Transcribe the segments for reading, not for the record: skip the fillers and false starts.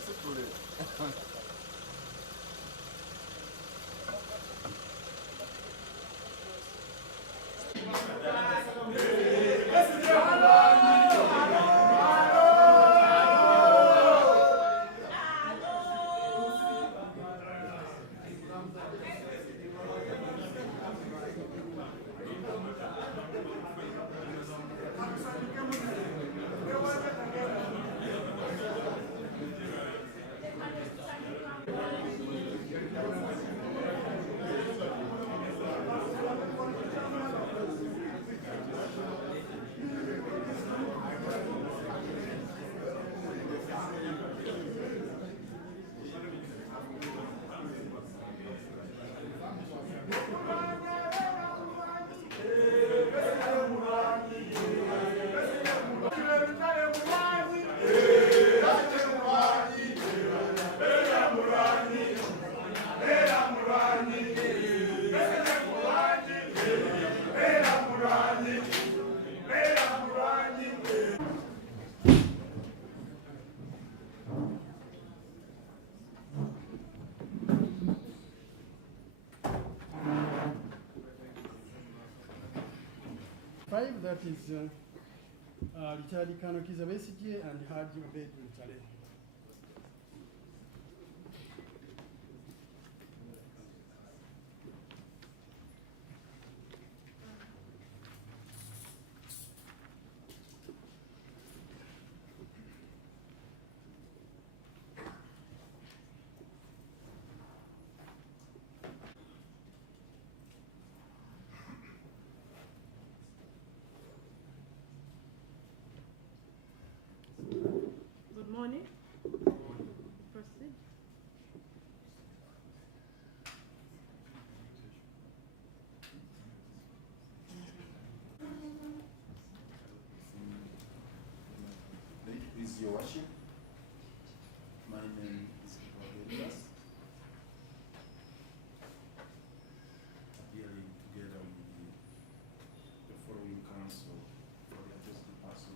asitule. That is retired Colonel Kizza Besigye and Haji Obed Mutale. Good morning. Proceed. Please, Your Worship, my name is Prosecution. Appearing together with the following council for the addressed person.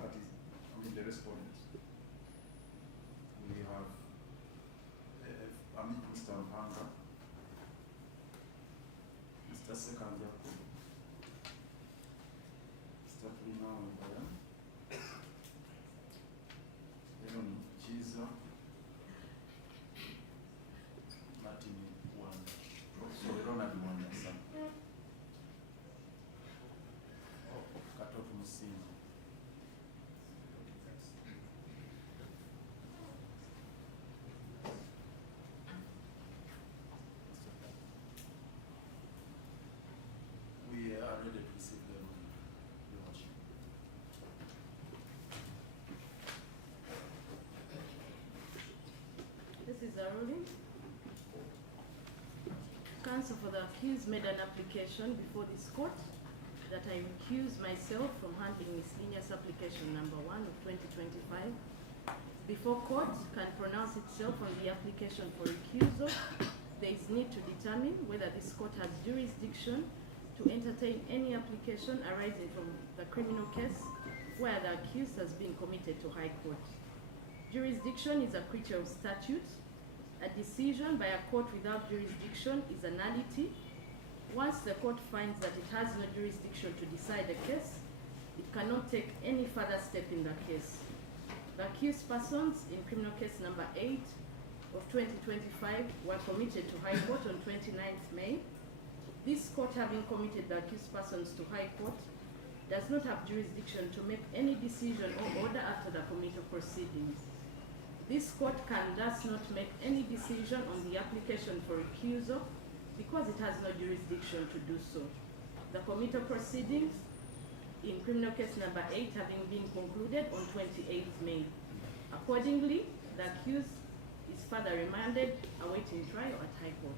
That is, the respondents. We have Mr. Mpanga, Mr. Sekanjaku, Mr. Mbaya, KIZAA, Martin Wanda, Professor Ronald Wanda, Katoto Musinzi. We are ready to receive the ruling, Your Worship. This is a ruling. Counsel for the accused made an application before this court that I recuse myself from handling miscellaneous application number 1 of 2025. Before court can pronounce itself on the application for recusal, there is need to determine whether this court has jurisdiction to entertain any application arising from the criminal case where the accused has been committed to high court. Jurisdiction is a creature of statute. A decision by a court without jurisdiction is a nullity. Once the court finds that it has no jurisdiction to decide a case, it cannot take any further step in the case. The accused persons in criminal case number 8 of 2025 were committed to high court on 29th May. This court, having committed the accused persons to high court, does not have jurisdiction to make any decision or order after the committal proceedings. This court can thus not make any decision on the application for recusal because it has no jurisdiction to do so. The committal proceedings in criminal case number 8 having been concluded on 28th May. Accordingly, the accused is further remanded awaiting trial at high court.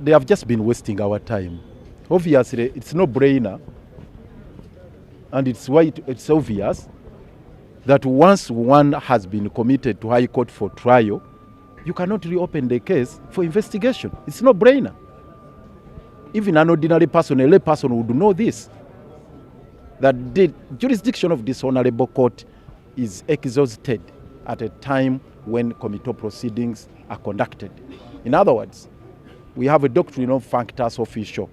They have just been wasting our time. Obviously, it's no brainer, and it's obvious that once one has been committed to High Court for trial, you cannot reopen the case for investigation. It's no brainer. Even an ordinary person, a lay person would know this, that the jurisdiction of this honorable court is exhausted at a time when committal proceedings are conducted. In other words, we have a doctrine of functus officio.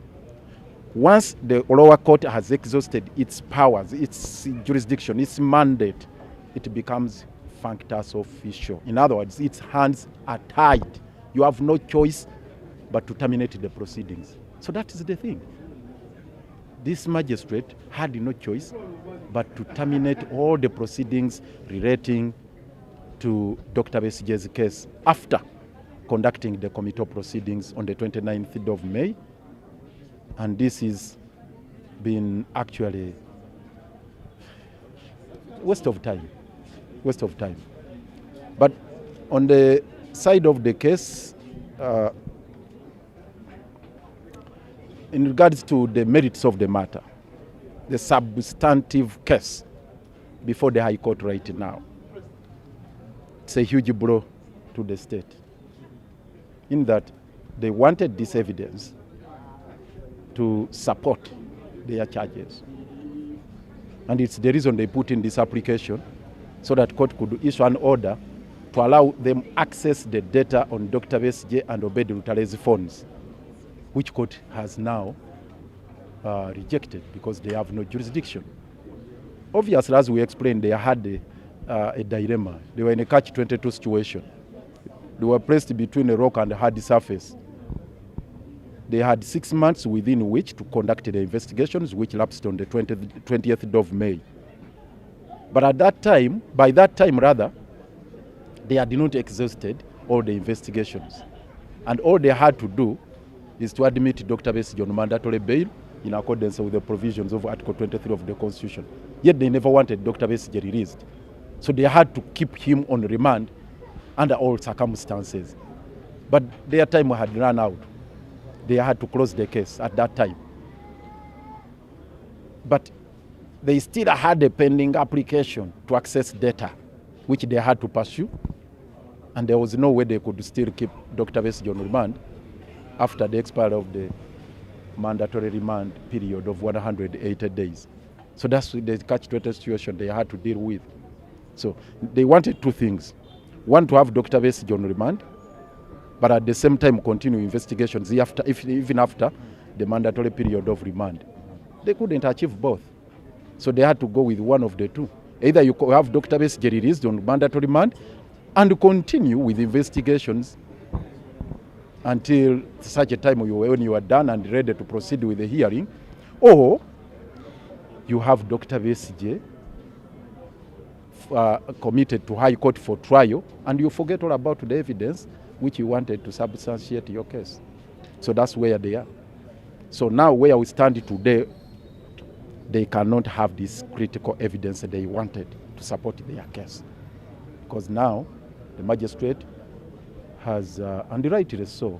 Once the lower court has exhausted its powers, its jurisdiction, its mandate, it becomes functus officio. In other words, its hands are tied. You have no choice but to terminate the proceedings. So that is the thing. This magistrate had no choice but to terminate all the proceedings relating to Dr. Besigye's case after conducting the committal proceedings on the 29th of May. And this is been actually waste of time. But on the side of the case, in regards to the merits of the matter, the substantive case before the High Court right now, it's a huge blow to the state, in that they wanted this evidence to support their charges. And it's the reason they put in this application, so that court could issue an order to allow them access the data on Dr. Besigye and Obed Lutare's phones, which court has now rejected because they have no jurisdiction. Obviously, as we explained, they had a dilemma. They were in a catch-22 situation. They were placed between a rock and a hard surface. They had 6 months within which to conduct the investigations, which lapsed on the 20th of May. But at that time, by that time rather, they had not exhausted all the investigations. And all they had to do is to admit Dr. Besigye on mandatory bail in accordance with the provisions of Article 23 of the Constitution. Yet they never wanted Dr. Besigye released. So they had to keep him on remand under all circumstances. But their time had run out. They had to close the case at that time. But they still had a pending application to access data, which they had to pursue. And there was no way they could still keep Dr. Besigye on remand after the expiry of the mandatory remand period of 180 days. So that's the catch-22 situation they had to deal with. So they wanted two things. One, to have Dr. Besigye on remand, but at the same time continue investigations even after the mandatory period of remand. They couldn't achieve both. So they had to go with one of the two. Either you have Dr. Besigye released on mandatory remand and continue with investigations until such a time when you are done and ready to proceed with the hearing, or you have Dr. Besigye committed to High Court for trial, and you forget all about the evidence which you wanted to substantiate your case. So that's where they are. So now where we stand today, they cannot have this critical evidence that they wanted to support their case. Because now the magistrate has, and rightly so,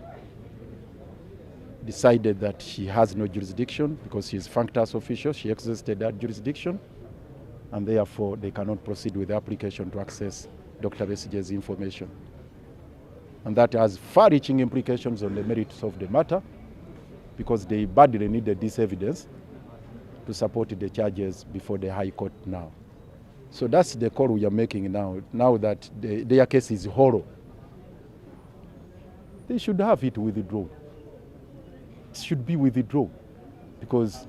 decided that she has no jurisdiction because she is functus officio. She exhausted that jurisdiction, and therefore they cannot proceed with the application to access Dr. Besigye's information. And that has far-reaching implications on the merits of the matter, because they badly needed this evidence to support the charges before the High Court now. So that's the call we are making now that their case is hollow. They should have it withdrawn. It should be withdrawn, because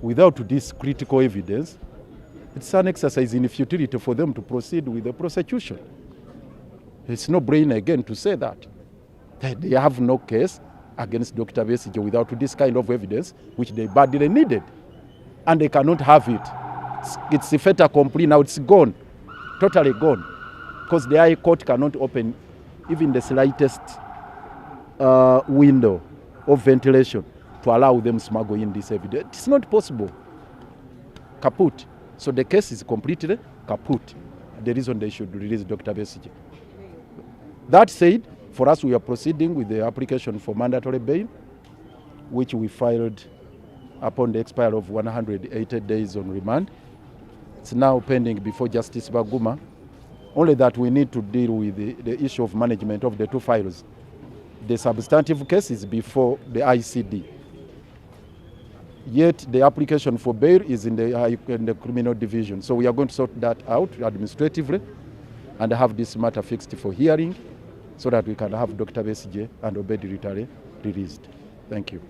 without this critical evidence, it's an exercise in futility for them to proceed with the prosecution. It's no brainer again to say that they have no case against Dr. Besigye without this kind of evidence, which they badly needed. And they cannot have it. It's a fait accompli now, it's gone, totally gone. Because the High Court cannot open even the slightest window of ventilation to allow them smuggle in this evidence. It's not possible. Kaput. So the case is completely kaput. The reason they should release Dr. Besigye. That said, For us, we are proceeding with the application for mandatory bail, which we filed upon the expiry of 180 days on remand. It's now pending before Justice Baguma. Only that we need to deal with the issue of management of the two files. The substantive case is before the ICD. Yet the application for bail is in the criminal division. So we are going to sort that out administratively and have this matter fixed for hearing so that we can have Dr. Besigye and Obed Ritare released. Thank you.